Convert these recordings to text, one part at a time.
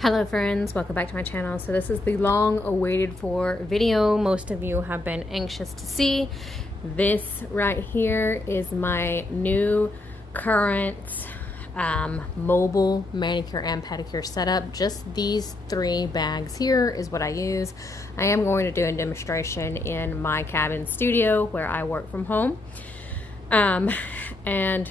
Hello friends, welcome back to my channel. So this is the long awaited for video most of you have been anxious to see. This right here is my new current mobile manicure and pedicure setup. Just these 3 bags here is what I use. I am going to do a demonstration in my cabin studio where I work from home. And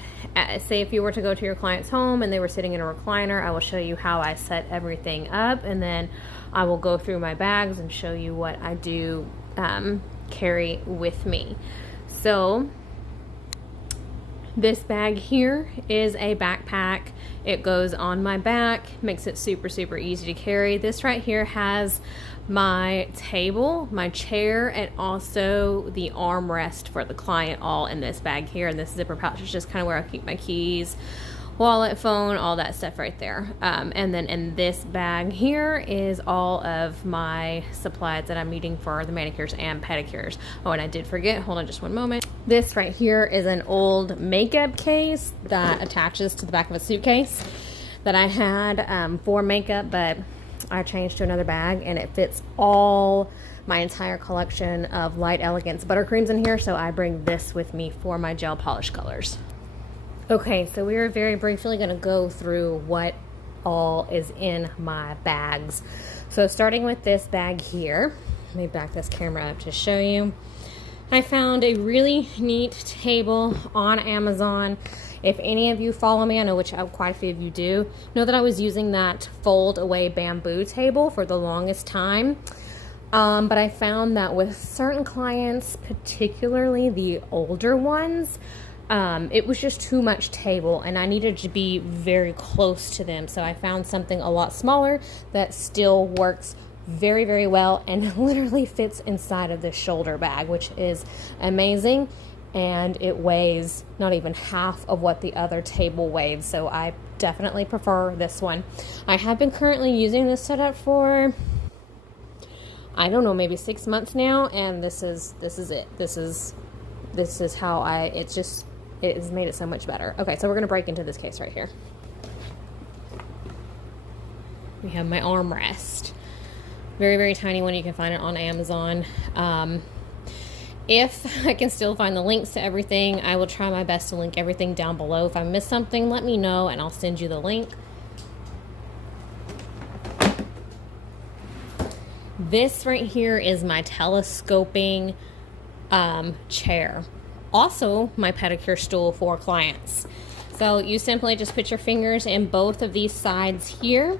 say if you were to go to your client's home and they were sitting in a recliner, I will show you how I set everything up, and then I will go through my bags and show you what I do carry with me. So this bag here is a backpack. It goes on my back, makes it super easy to carry. This right here has my table, my chair, and also the armrest for the client all in this bag here. And this zipper pouch is just kind of where I keep my keys, wallet, phone, all that stuff right there. And then in this bag here is all of my supplies that I'm needing for the manicures and pedicures. Oh, and I did forget, hold on just one moment. This right here is an old makeup case that attaches to the back of a suitcase that I had for makeup, but I changed to another bag, and it fits all my entire collection of Light Elegance buttercreams in here, so I bring this with me for my gel polish colors. Okay, so we are very briefly going to go through what all is in my bags. So starting with this bag here, let me back this camera up to show you. I found a really neat table on Amazon. If any of you follow me, I know quite a few of you do, know that I was using that fold away bamboo table for the longest time. But I found that with certain clients, particularly the older ones, it was just too much table and I needed to be very close to them. So I found something a lot smaller that still works very well and literally fits inside of this shoulder bag, which is amazing. And it weighs not even half of what the other table weighed, so I definitely prefer this one. I have been currently using this setup for, I don't know, maybe 6 months now, and this is it. This is how it has made it so much better. Okay, so we're gonna break into this case right here. We have my armrest, very tiny one. You can find it on Amazon. If I can still find the links to everything, I will try my best to link everything down below. If I miss something, let me know and I'll send you the link. This right here is my telescoping chair. Also my pedicure stool for clients. So you simply just put your fingers in both of these sides here,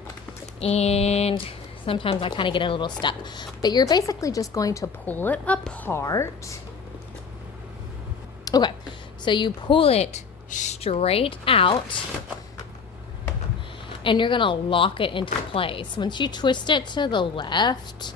and sometimes I kind of get a little stuck, but you're basically just going to pull it apart. Okay, so you pull it straight out and you're gonna lock it into place. Once you twist it to the left,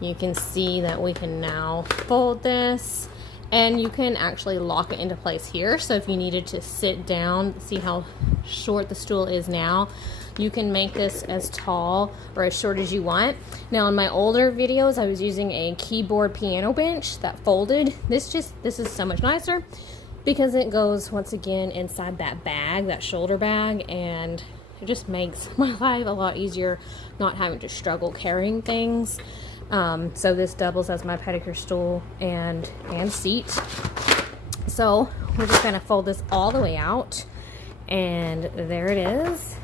you can see that we can now fold this, and you can actually lock it into place here. So if you needed to sit down, see how short the stool is now, you can make this as tall or as short as you want. Now in my older videos, I was using a keyboard piano bench that folded. This is so much nicer because it goes once again inside that bag, that shoulder bag, and it just makes my life a lot easier not having to struggle carrying things. So this doubles as my pedicure stool and seat. So we're just gonna fold this all the way out, and there it is.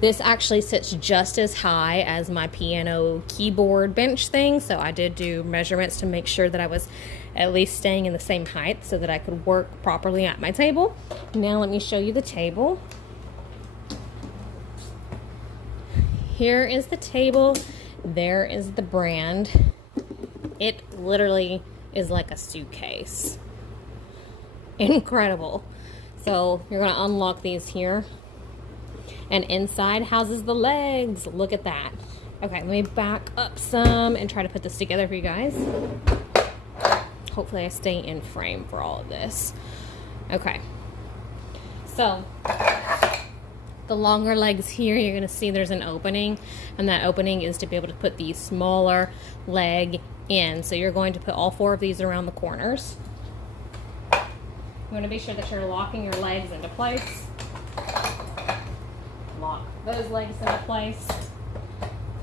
This actually sits just as high as my piano keyboard bench thing, so I did do measurements to make sure that I was at least staying in the same height so that I could work properly at my table. Now let me show you the table. Here is the table. There is the brand. It literally is like a suitcase. Incredible. So you're going to unlock these here. And inside houses the legs. Look at that. Okay, let me back up some and try to put this together for you guys. Hopefully I stay in frame for all of this. Okay. So the longer legs here, you're going to see there's an opening, and that opening is to be able to put the smaller leg in. So you're going to put all 4 of these around the corners. You want to be sure that you're locking your legs into place. lock those legs into place.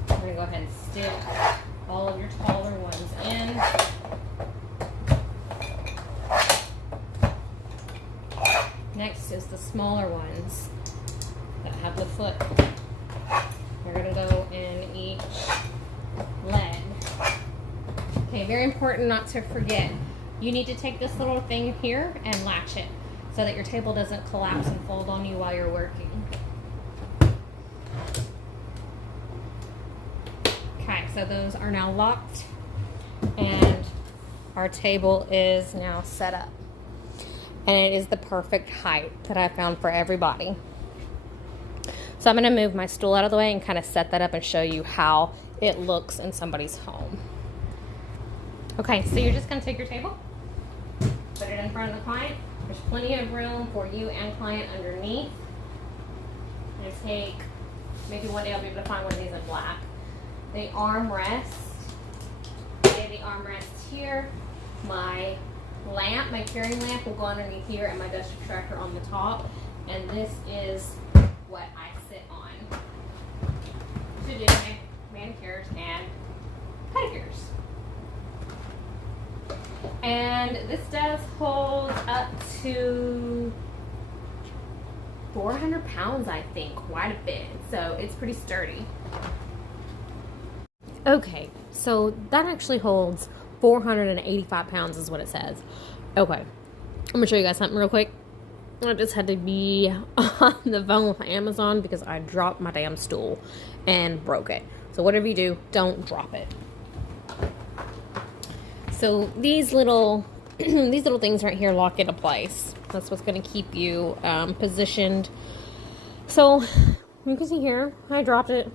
I'm going to go ahead and stick all of your taller ones in. Next is the smaller ones that have the foot. They're going to go in each leg. Okay, very important not to forget. You need to take this little thing here and latch it so that your table doesn't collapse and fold on you while you're working. Okay, so those are now locked and our table is now set up. And it is the perfect height that I found for everybody. So I'm going to move my stool out of the way and kind of set that up and show you how it looks in somebody's home. Okay, so you're just going to take your table, put it in front of the client. There's plenty of room for you and client underneath. And take, maybe one day I'll be able to find one of these in black. The armrest. Okay, the armrest here. My lamp, my curing lamp will go underneath here and my dust extractor on the top. And this is what I sit on to do my manicures and pedicures. And this does hold up to 400 pounds, I think, quite a bit. So it's pretty sturdy. Okay, so that actually holds 485 pounds is what it says. Okay, I'm gonna show you guys something real quick. I just had to be on the phone with Amazon because I dropped my damn stool and broke it. So whatever you do, don't drop it. So these little things right here lock into place. That's what's going to keep you positioned. So you can see here, I dropped it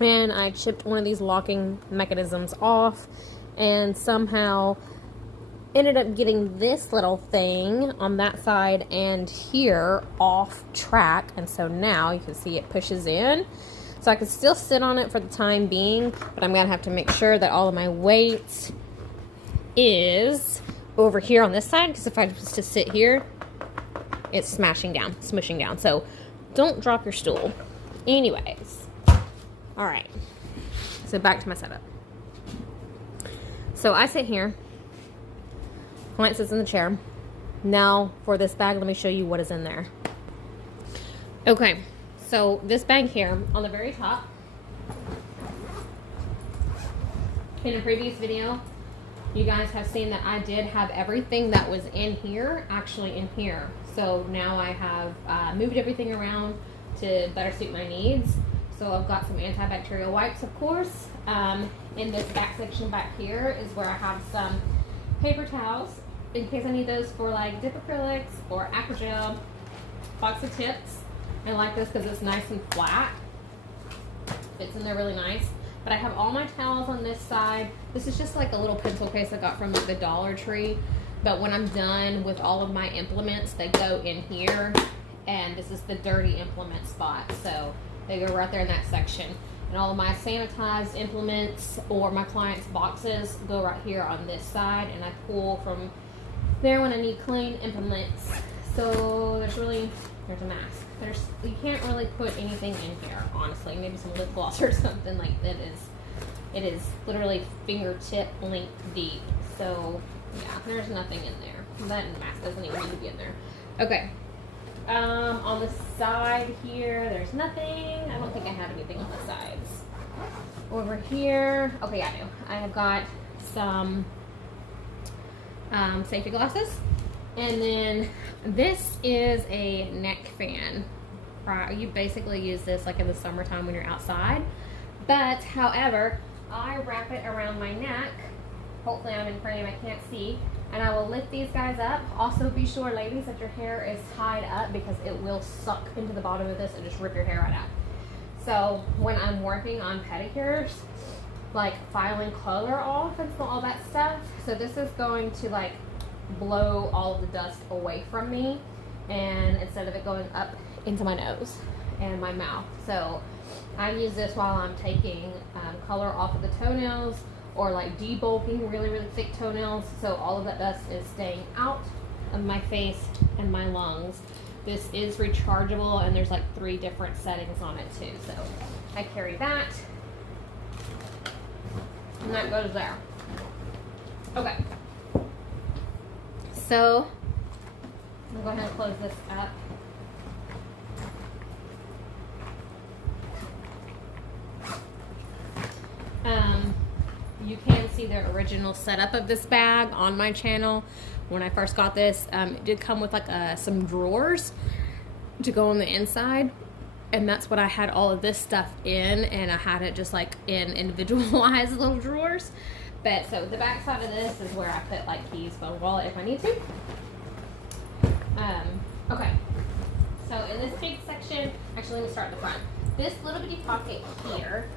and I chipped one of these locking mechanisms off and somehow ended up getting this little thing on that side and here off track. And so now you can see it pushes in. So I can still sit on it for the time being, but I'm going to have to make sure that all of my weight is over here on this side, because if I was to sit here, it's smashing down, smushing down. So don't drop your stool. Anyways, all right. So back to my setup. So I sit here. Client sits in the chair. Now for this bag, let me show you what is in there. Okay. So this bag here, on the very top, in a previous video, you guys have seen that I did have everything that was in here, actually in here. So now I have moved everything around to better suit my needs. So I've got some antibacterial wipes, of course. In this back section back here is where I have some paper towels, in case I need those for like dip acrylics or aquagel, box of tips. I like this because it's nice and flat. Fits in there really nice. But I have all my towels on this side. This is just like a little pencil case I got from the Dollar Tree. But when I'm done with all of my implements, they go in here. And this is the dirty implement spot. So they go right there in that section. And all of my sanitized implements or my clients' boxes go right here on this side. And I pull from there when I need clean implements. So there's a mask. You can't really put anything in here, honestly. Maybe some lip gloss or something like that. It is literally fingertip length deep. So yeah, there's nothing in there. That mask doesn't even need to be in there. Okay. On the side here, there's nothing. I don't think I have anything on the sides. Over here, okay, I do. I have got some safety glasses. And then this is a neck fan. You basically use this like in the summertime when you're outside. But, however, I wrap it around my neck. Hopefully I'm in frame, I can't see. And I will lift these guys up. Also be sure, ladies, that your hair is tied up because it will suck into the bottom of this and just rip your hair right out. So when I'm working on pedicures, like filing color off and all that stuff, so this is going to like blow all of the dust away from me, and instead of it going up into my nose and my mouth. So I use this while I'm taking color off of the toenails or like debulking really thick toenails, so all of that dust is staying out of my face and my lungs This is rechargeable, and there's like 3 different settings on it too. So I carry that, and that goes there. Okay. So I'm going to go ahead and close this up. You can see the original setup of this bag on my channel. When I first got this, it did come with like some drawers to go on the inside, and that's what I had all of this stuff in, and I had it just like in individualized little drawers. But so the back side of this is where I put like keys, phone, wallet if I need to. Okay, so in this big section, actually let me start at the front. This little bitty pocket here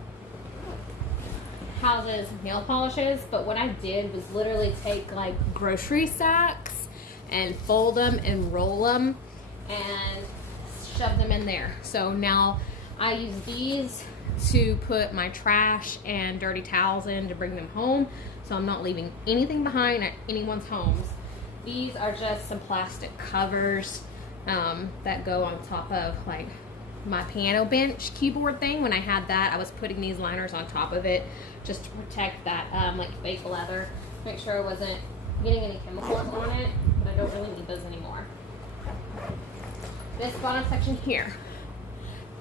houses nail polishes, but what I did was literally take like grocery sacks and fold them and roll them and shove them in there. So now I use these to put my trash and dirty towels in to bring them home, so I'm not leaving anything behind at anyone's homes. These are just some plastic covers that go on top of like my piano bench keyboard thing. When I had that, I was putting these liners on top of it just to protect that like fake leather, make sure I wasn't getting any chemicals on it, but I don't really need those anymore. This bottom section here.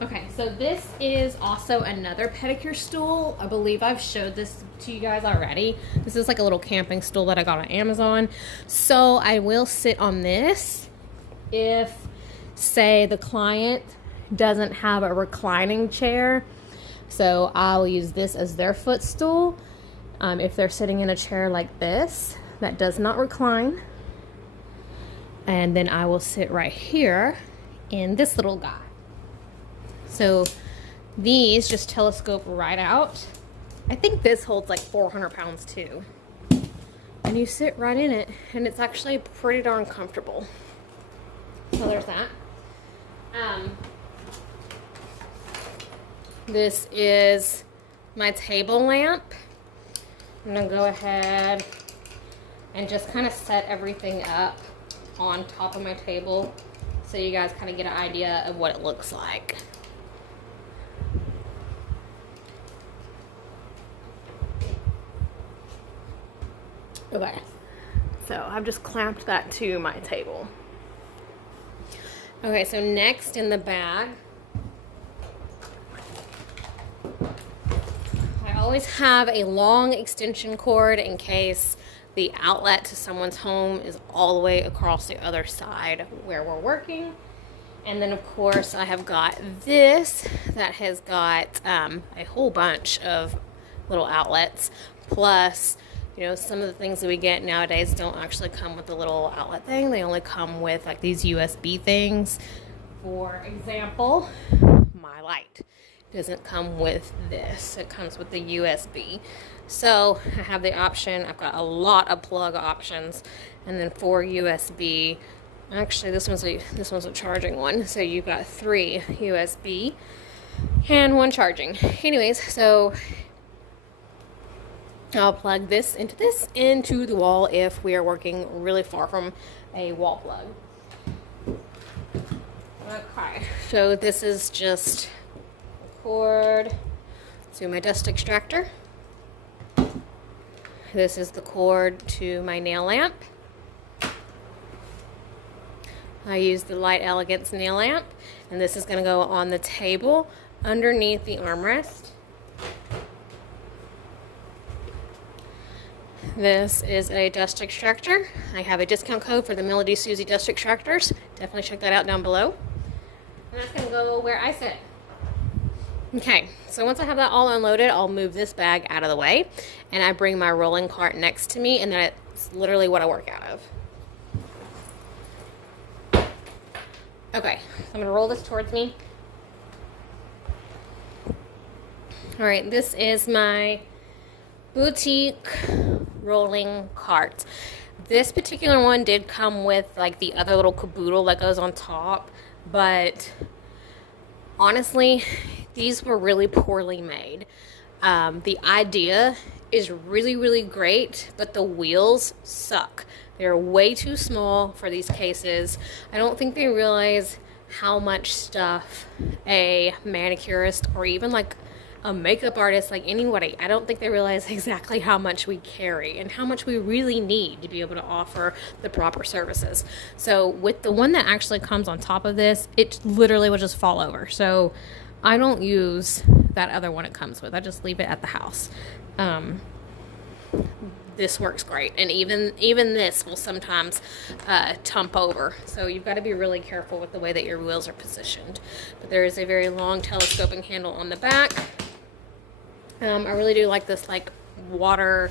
Okay, so this is also another pedicure stool. I believe I've showed this to you guys already. This is like a little camping stool that I got on Amazon. So I will sit on this if, say, the client doesn't have a reclining chair. So I'll use this as their footstool. If they're sitting in a chair like this that does not recline. And then I will sit right here in this little guy. So these just telescope right out. I think this holds like 400 pounds too. And you sit right in it, and it's actually pretty darn comfortable. So there's that. This is my table lamp. I'm gonna go ahead and just kind of set everything up on top of my table so you guys kind of get an idea of what it looks like. Okay, so I've just clamped that to my table. Okay, so next in the bag, I always have a long extension cord in case the outlet to someone's home is all the way across the other side where we're working. And then of course I have got this that has got a whole bunch of little outlets, plus you know, some of the things that we get nowadays don't actually come with the little outlet thing. They only come with like these USB things. For example, my light doesn't come with this. It comes with the USB. So I have the option. I've got a lot of plug options, and then 4 USB. Actually, this one's a charging one. So you've got 3 USB and 1 charging. Anyways, so I'll plug this into the wall if we are working really far from a wall plug. Okay, so this is just a cord to my dust extractor. This is the cord to my nail lamp. I use the Light Elegance nail lamp, and this is going to go on the table underneath the armrest. This is a dust extractor. I have a discount code for the Melodysusie dust extractors. Definitely check that out down below. And that's going to go where I sit. Okay, so once I have that all unloaded, I'll move this bag out of the way, and I bring my rolling cart next to me, and that's literally what I work out of. Okay, so I'm going to roll this towards me. All right, this is my boutique rolling cart. This particular one did come with like the other little caboodle that goes on top, but honestly these were really poorly made. The idea is really, really great, but the wheels suck. They're way too small for these cases. I don't think they realize how much stuff a manicurist or even like a makeup artist, like anybody, I don't think they realize exactly how much we carry and how much we really need to be able to offer the proper services. So with the one that actually comes on top of this, it literally will just fall over. So I don't use that other one it comes with. I just leave it at the house. This works great, and even this will sometimes tump over, so you've got to be really careful with the way that your wheels are positioned. But there is a very long telescoping handle on the back. I really do like this like water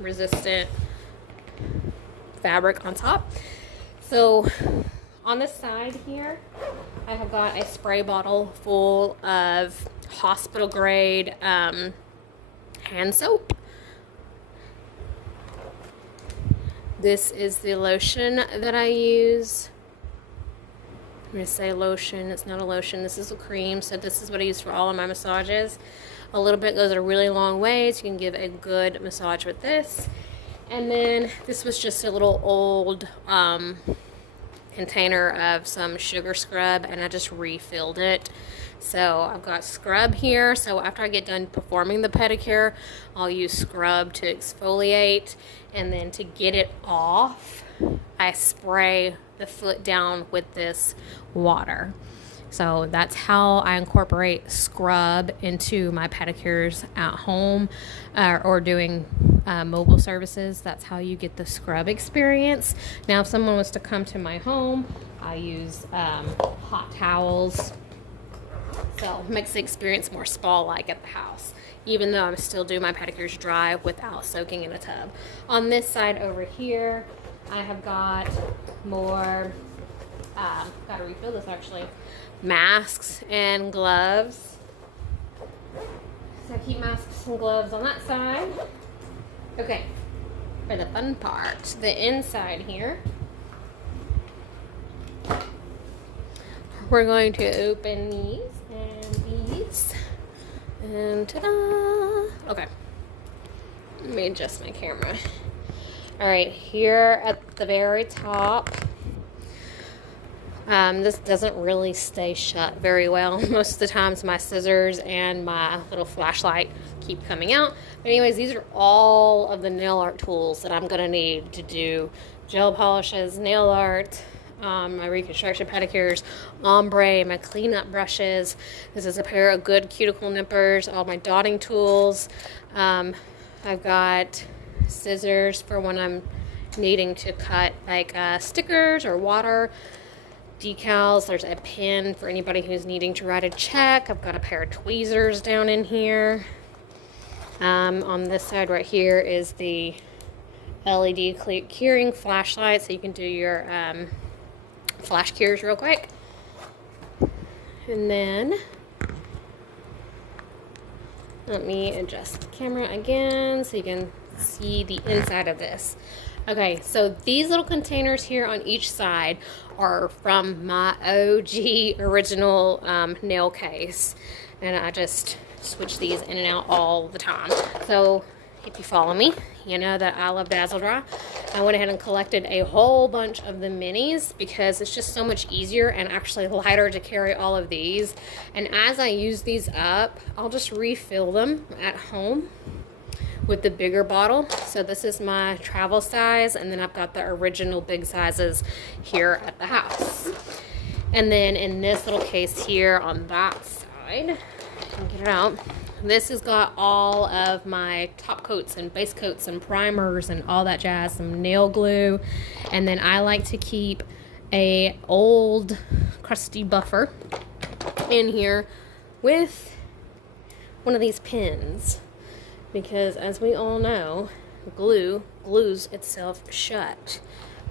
resistant fabric on top. So on the side here, I have got a spray bottle full of hospital grade hand soap. This is the lotion that I use. I'm going to say lotion. It's not a lotion. This is a cream. So this is what I use for all of my massages. A little bit goes a really long way, so you can give a good massage with this. And then this was just a little old container of some sugar scrub, and I just refilled it. So I've got scrub here, so after I get done performing the pedicure, I'll use scrub to exfoliate, and then to get it off, I spray the foot down with this water. So that's how I incorporate scrub into my pedicures at home or doing mobile services. That's how you get the scrub experience. Now, if someone was to come to my home, I use hot towels. So it makes the experience more spa-like at the house, even though I'm still doing my pedicures dry without soaking in a tub. On this side over here, I have got more, got to refill this actually, masks and gloves. So I keep masks and gloves on that side. Okay, for the fun part, the inside here. We're going to open these and these. And ta-da! Okay. Let me adjust my camera. Alright, here at the very top, this doesn't really stay shut very well. Most of the times my scissors and my little flashlight keep coming out. But anyways, these are all of the nail art tools that I'm going to need to do gel polishes, nail art, my reconstruction pedicures, ombre, my cleanup brushes. This is a pair of good cuticle nippers, all my dotting tools. I've got scissors for when I'm needing to cut like stickers or water decals. There's a pen for anybody who's needing to write a check. I've got a pair of tweezers down in here. On this side right here is the LED curing flashlight, so you can do your flash cures real quick. And then let me adjust the camera again so you can see the inside of this. Okay, so these little containers here on each side are from my OG original nail case, and I just switch these in and out all the time. So if you follow me, you know that I love Dazzle Dry. I went ahead and collected a whole bunch of the minis because it's just so much easier and actually lighter to carry all of these. And as I use these up, I'll just refill them at home with the bigger bottle. So this is my travel size, and then I've got the original big sizes here at the house. And then in this little case here on that side, I can get it out. This has got all of my top coats and base coats and primers and all that jazz, some nail glue. And then I like to keep a old crusty buffer in here with one of these pins, because as we all know, glue glues itself shut.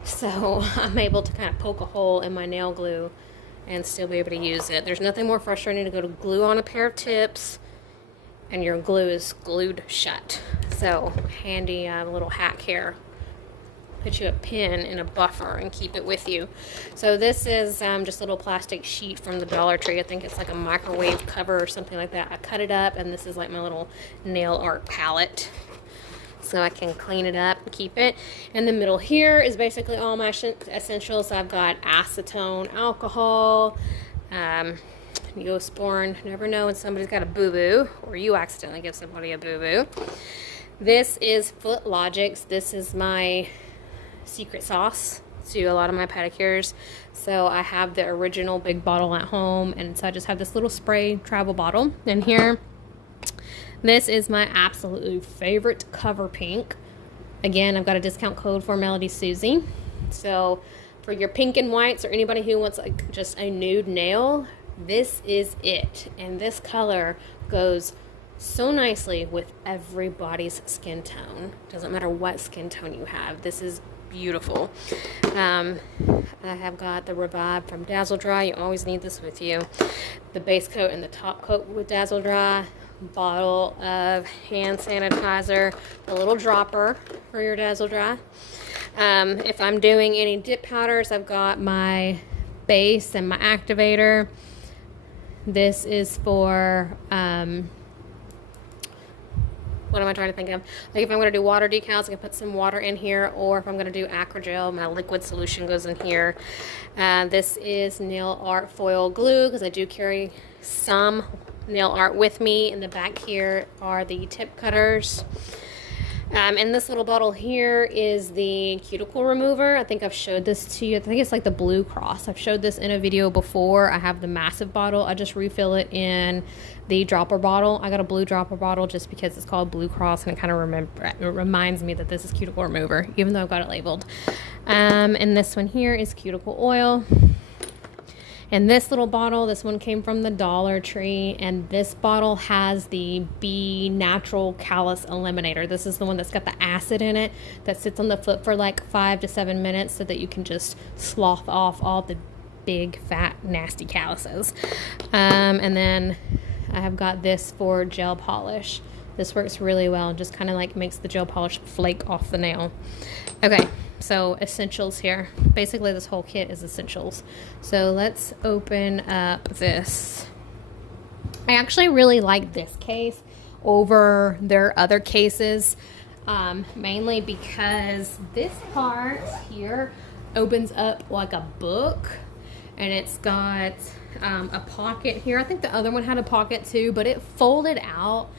So I'm able to kind of poke a hole in my nail glue and still be able to use it. There's nothing more frustrating to go to glue on a pair of tips and your glue is glued shut. So handy little hack here. put you a pin in a buffer and keep it with you. So this is just a little plastic sheet from the Dollar Tree. I think it's like a microwave cover or something like that. I cut it up, and this is like my little nail art palette. So I can clean it up and keep it. In the middle here is basically all my essentials. I've got acetone, alcohol, Neosporin. Never know when somebody's got a boo-boo, or you accidentally give somebody a boo-boo. This is Foot Logic's. This is my secret sauce to a lot of my pedicures. So I have the original big bottle at home, and so I just have this little spray travel bottle in here. This is my absolutely favorite Cover Pink. Again, I've got a discount code for Melodysusie. So for your pink and whites, or anybody who wants like just a nude nail, this is it. And this color goes so nicely with everybody's skin tone. Doesn't matter what skin tone you have. This is beautiful. I have got the Revive from Dazzle Dry. You always need this with you. The base coat and the top coat with Dazzle Dry. Bottle of hand sanitizer. The little dropper for your Dazzle Dry. If I'm doing any dip powders, I've got my base and my activator. This is for what am I trying to think of? Like if I'm going to do water decals, I can put some water in here, or if I'm going to do acrogel, my liquid solution goes in here. This is nail art foil glue, because I do carry some nail art with me. In the back here are the tip cutters. In this little bottle here is the cuticle remover. I think I've showed this to you. I think it's like the Blue Cross. I've showed this in a video before. I have the massive bottle. I just refill it in the dropper bottle. I got a blue dropper bottle just because it's called Blue Cross, and it kind of reminds me that this is cuticle remover, even though I've got it labeled. And this one here is cuticle oil. And this little bottle, this one came from the Dollar Tree, and this bottle has the Be Natural Callus Eliminator. This is the one that's got the acid in it that sits on the foot for like 5 to 7 minutes so that you can just slough off all the big, fat, nasty calluses. And then I have got this for gel polish. This works really well and just kind of like makes the gel polish flake off the nail. Okay. So essentials here. Basically this whole kit is essentials. So let's open up this. I actually really like this case over their other cases, mainly because this part here opens up like a book, and it's got a pocket here. I think the other one had a pocket too, but it folded out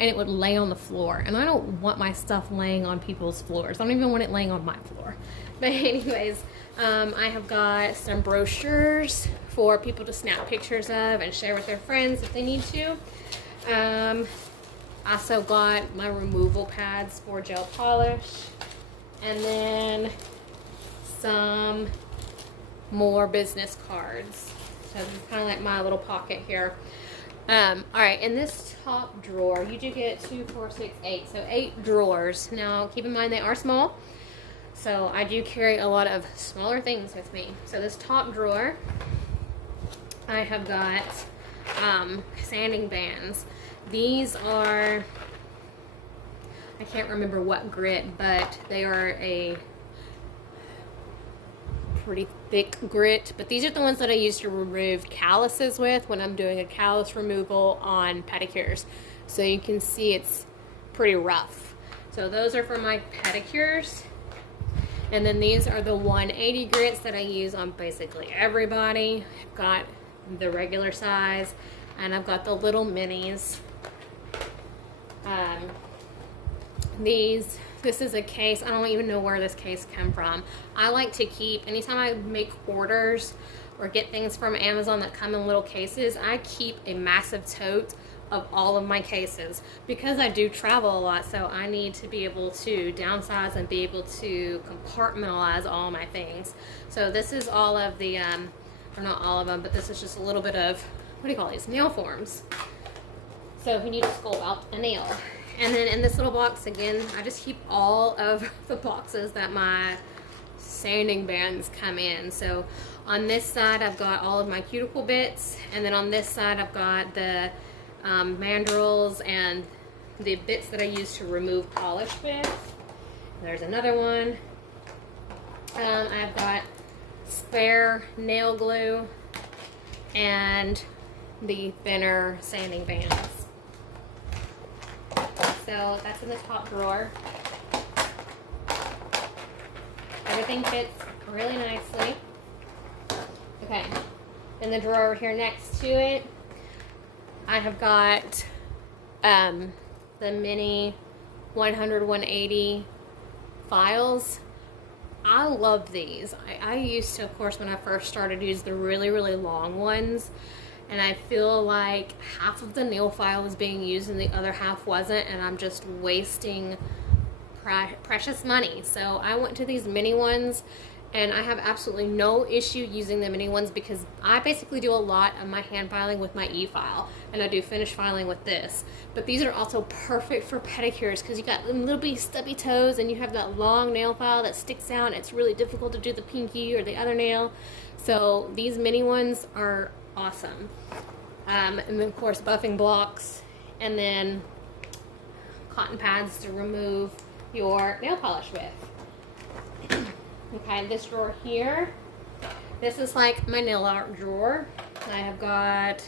and it would lay on the floor, and I don't want my stuff laying on people's floors. I don't even want it laying on my floor. But anyways, I have got some brochures for people to snap pictures of and share with their friends if they need to. Also got my removal pads for gel polish, and then some more business cards. So this is kind of like my little pocket here. All right, in this top drawer, you do get 2, 4, 6, 8. So 8 drawers. Now, keep in mind they are small. So I do carry a lot of smaller things with me. So this top drawer, I have got sanding bands. These are, I can't remember what grit, but they are a pretty thick grit, but these are the ones that I use to remove calluses with when I'm doing a callus removal on pedicures. So you can see it's pretty rough. So those are for my pedicures. And then these are the 180 grits that I use on basically everybody. I've got the regular size, and I've got the little minis. This is a case. I don't even know where this case came from. I like to keep, anytime I make orders or get things from Amazon that come in little cases, I keep a massive tote of all of my cases because I do travel a lot, so I need to be able to downsize and be able to compartmentalize all my things. So this is all of the, or not all of them, but this is just a little bit of, what do you call these, nail forms. So if you need to sculpt out a nail. And then in this little box, again, I just keep all of the boxes that my sanding bands come in. So on this side, I've got all of my cuticle bits, and then on this side, I've got the mandrels and the bits that I use to remove polish with. There's another one. I've got spare nail glue and the thinner sanding bands. So that's in the top drawer. Everything fits really nicely. Okay, in the drawer over here next to it, I have got the mini 100-180 files. I love these. I used to, of course, when I first started, use the really, really long ones. And I feel like half of the nail file was being used and the other half wasn't. And I'm just wasting precious money. So I went to these mini ones. And I have absolutely no issue using the mini ones because I basically do a lot of my hand filing with my Efile, and I do finish filing with this. But these are also perfect for pedicures because you got little bitty stubby toes and you have that long nail file that sticks out and it's really difficult to do the pinky or the other nail. So these mini ones are awesome. And then of course buffing blocks, and then cotton pads to remove your nail polish with. Okay, this drawer here, this is like my nail art drawer. I have got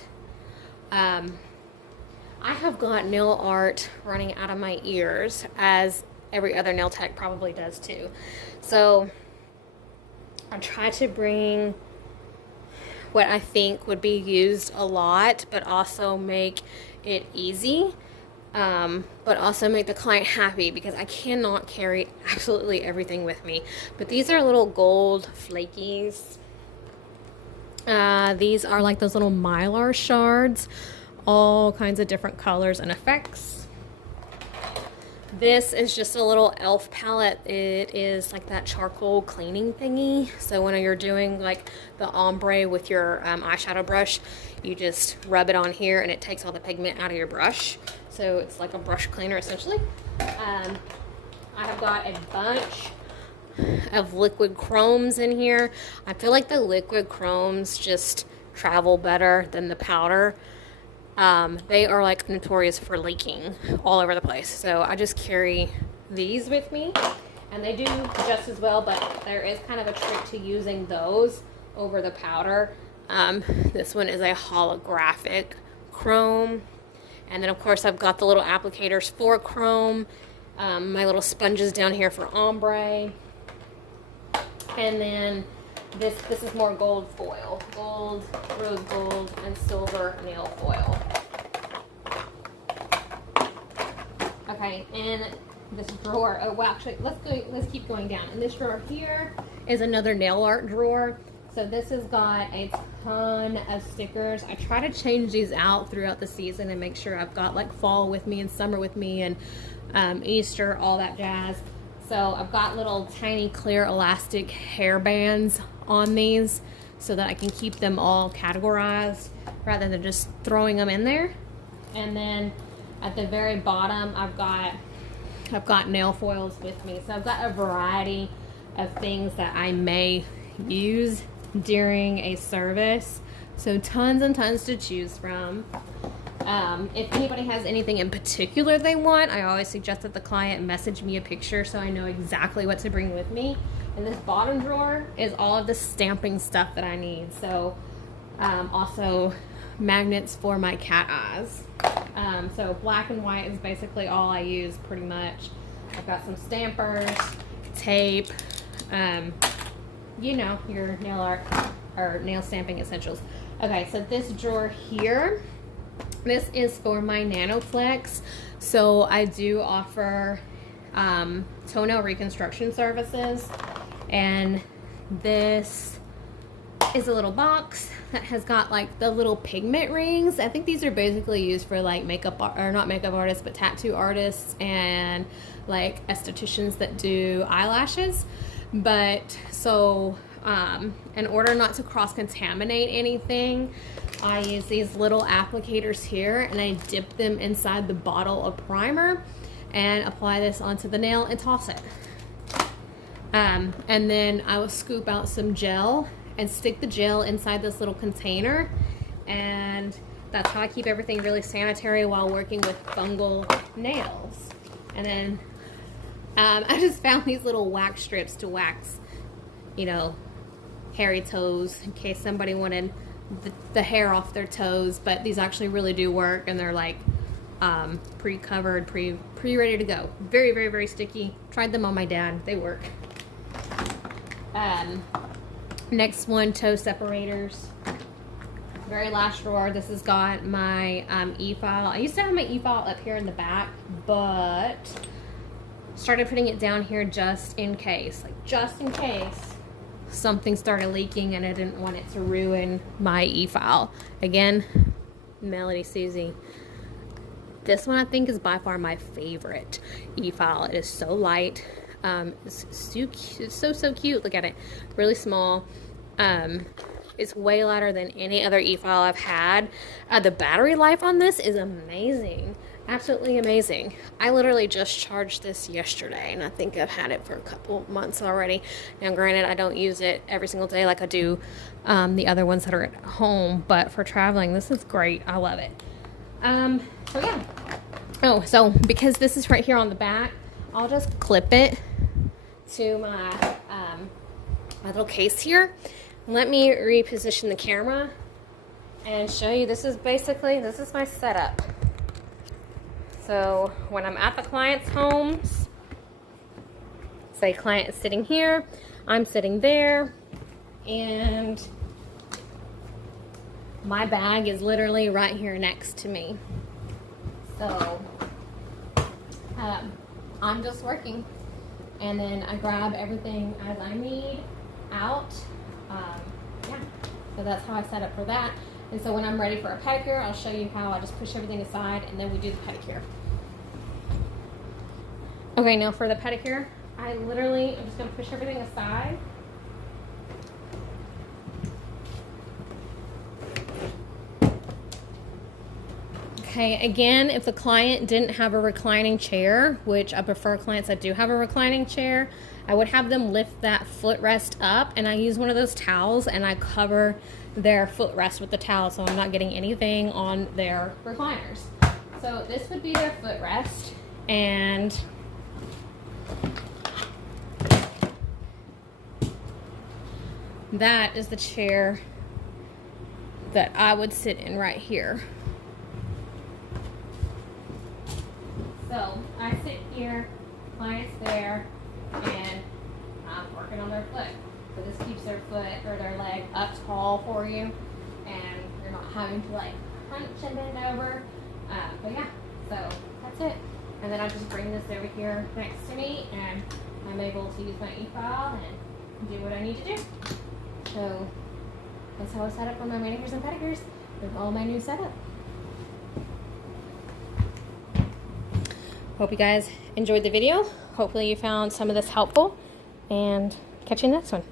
nail art running out of my ears, as every other nail tech probably does too. So I try to bring what I think would be used a lot, but also make it easy. But also make the client happy because I cannot carry absolutely everything with me. But these are little gold flakies. These are like those little mylar shards, all kinds of different colors and effects. This is just a little e.l.f. palette. It is like that charcoal cleaning thingy. So when you're doing like the ombre with your eyeshadow brush, you just rub it on here and it takes all the pigment out of your brush. So it's like a brush cleaner essentially. I have got a bunch of liquid chromes in here. I feel like the liquid chromes just travel better than the powder. They are like notorious for leaking all over the place. So I just carry these with me and they do just as well, but there is kind of a trick to using those over the powder. This one is a holographic chrome. And then of course I've got the little applicators for chrome, my little sponges down here for ombre. And then this is more gold foil, gold, rose gold, and silver nail foil. Okay, and this drawer, oh well, actually let's keep going down. And this drawer here is another nail art drawer. So this has got a ton of stickers. I try to change these out throughout the season and make sure I've got like fall with me and summer with me and Easter, all that jazz. So I've got little tiny clear elastic hair bands on these so that I can keep them all categorized rather than just throwing them in there. And then at the very bottom, I've got nail foils with me. So I've got a variety of things that I may use during a service. So tons and tons to choose from. If anybody has anything in particular they want, I always suggest that the client message me a picture so I know exactly what to bring with me. And this bottom drawer is all of the stamping stuff that I need. So also magnets for my cat eyes. So black and white is basically all I use pretty much. I've got some stampers, tape, you know, your nail art or nail stamping essentials. Okay, so this drawer here, this is for my NanoFlex. So I do offer toenail reconstruction services, and this is a little box that has got like the little pigment rings. I think these are basically used for like makeup, or not makeup artists, but tattoo artists and like estheticians that do eyelashes. But so in order not to cross-contaminate anything, I use these little applicators here and I dip them inside the bottle of primer and apply this onto the nail and toss it. And then I will scoop out some gel and stick the gel inside this little container, and that's how I keep everything really sanitary while working with fungal nails. And then I just found these little wax strips to wax you know, hairy toes in case somebody wanted the hair off their toes, but these actually really do work, and they're like pre-covered, pre-ready to go. Very, very, very sticky. Tried them on my dad. They work. Next one, toe separators. Very last drawer. This has got my Efile. I used to have my Efile up here in the back, but started putting it down here just in case. Like, just in case something started leaking and I didn't want it to ruin my Efile. Again, Melodysusie. This one I think is by far my favorite Efile. It is so light. It's so cute. Look at it. Really small. It's way lighter than any other Efile I've had. The battery life on this is amazing. Absolutely amazing. I literally just charged this yesterday, and I think I've had it for a couple months already. Now, granted, I don't use it every single day like I do the other ones that are at home, but for traveling, this is great. I love it. So yeah. Oh, so because this is right here on the back, I'll just clip it to my my little case here. Let me reposition the camera and show you. This is my setup. So when I'm at the client's homes, say client is sitting here, I'm sitting there, and my bag is literally right here next to me. So I'm just working, and then I grab everything as I need out. Yeah, so that's how I set up for that. And so when I'm ready for a pedicure, I'll show you how I just push everything aside and then we do the pedicure. Okay, now for the pedicure, I literally am just going to push everything aside. Okay, again, if the client didn't have a reclining chair, which I prefer clients that do have a reclining chair, I would have them lift that footrest up, and I use one of those towels and I cover their footrest with the towel so I'm not getting anything on their recliners. So this would be their footrest, and that is the chair that I would sit in right here. So I sit here, client's there, and I'm working on their foot. So this keeps their foot or their leg up tall for you, and you're not having to like crunch and bend over. But yeah, so that's it. And then I just bring this over here next to me, and I'm able to use my Efile and do what I need to do. So that's how I set up for my manicures and pedicures with all my new setup. Hope you guys enjoyed the video. Hopefully you found some of this helpful, and catch you in the next one.